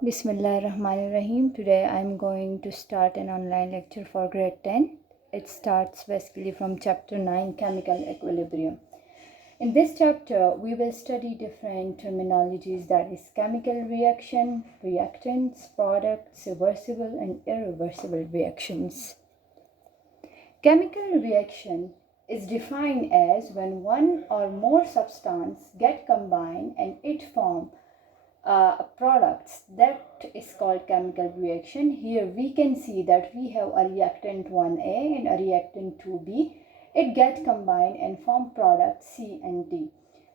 Bismillahirrahmanirrahim. Today I'm going to start an online lecture for grade 10. It starts basically from chapter 9, Chemical Equilibrium. In this chapter, we will study different terminologies, that is chemical reaction, reactants, products, reversible and irreversible reactions. Chemical reaction is defined as when one or more substances get combined and it forms products. That is called chemical reaction. Here we can see that we have a reactant 1A and a reactant 2B. It gets combined and form products C and D.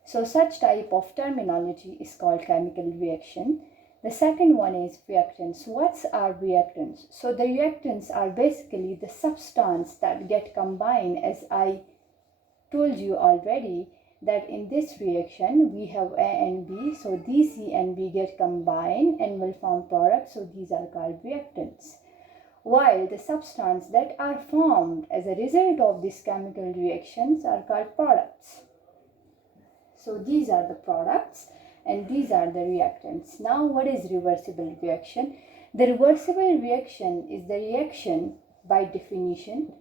So such type of terminology is called chemical reaction. The second one is reactants. What's are reactants? So the reactants are basically the substance that get combined, as I told you already, that in this reaction we have A and B, so these C and B get combined and will form products, so these are called reactants. While the substances that are formed as a result of these chemical reactions are called products. So these are the products and these are the reactants. Now what is reversible reaction? The reversible reaction is the reaction by definition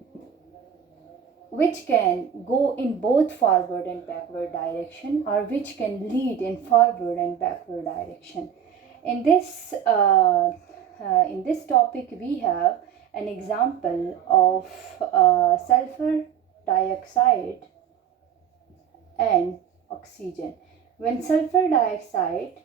which can go in both forward and backward direction, or which can lead in forward and backward direction. In this topic, we have an example of sulfur dioxide and oxygen. When sulfur dioxide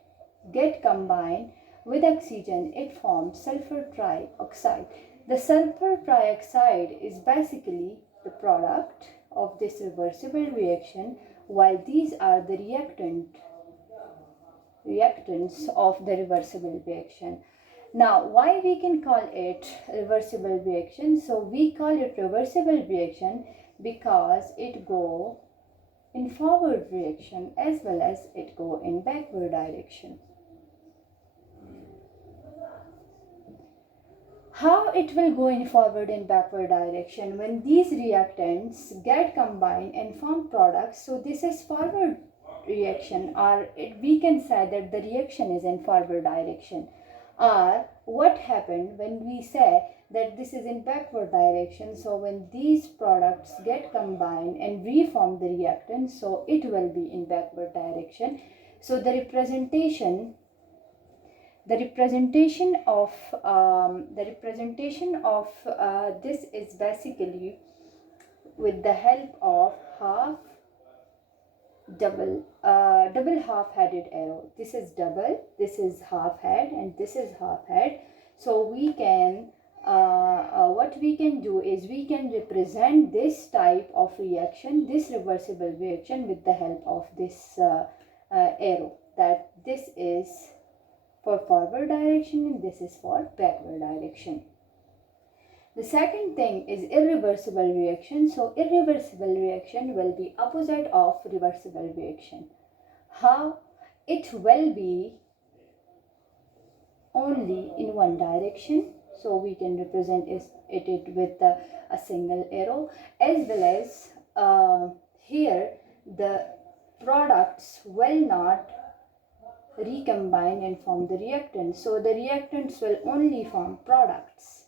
get combined with oxygen, it forms sulfur trioxide. The sulfur trioxide is basically the product of this reversible reaction, while these are the reactants of the reversible reaction. Now, why we can call it reversible reaction? So we call it reversible reaction because it go in forward reaction as well as it go in backward direction. How it will go in forward and backward direction? When these reactants get combined and form products, so this is forward reaction, or we can say that the reaction is in forward direction. Or what happened when we say that this is in backward direction? So when these products get combined and reform the reactant, so it will be in backward direction. So the representation of this is basically with the help of double half-headed arrow. This is double, this is half head, and this is half head. So we can what we can do is we can represent this type of reaction, this reversible reaction, with the help of this arrow, that this is for forward direction and this is for backward direction. The second thing is irreversible reaction. So irreversible reaction will be opposite of reversible reaction. How? It will be only in one direction. So we can represent it with a single arrow, as well as here the products will not recombine and form the reactants. So the reactants will only form products,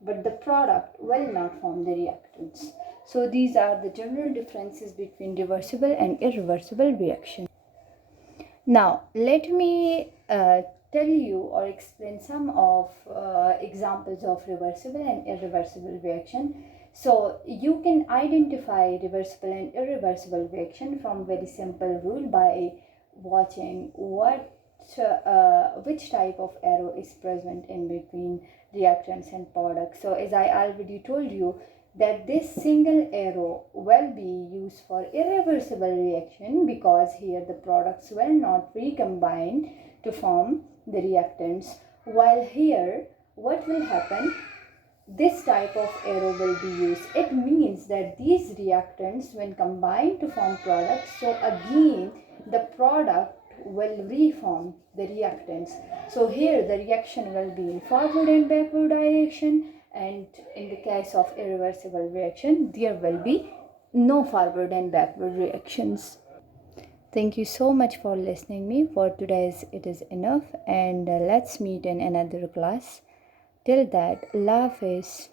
but the product will not form the reactants. So these are the general differences between reversible and irreversible reaction. Now let me tell you or explain some of examples of reversible and irreversible reaction. So you can identify reversible and irreversible reaction from very simple rule by watching which type of arrow is present in between reactants and products. So as I already told you, that this single arrow will be used for irreversible reaction because here the products will not recombine to form the reactants, while here what will happen, this type of arrow will be used. It means that these reactants when combined to form products, so again the product will reform the reactants. So here the reaction will be in forward and backward direction, and in the case of irreversible reaction there will be no forward and backward reactions. Thank you so much for listening me. For today's it is enough, and let's meet in another class. Till that, Allah Hafiz.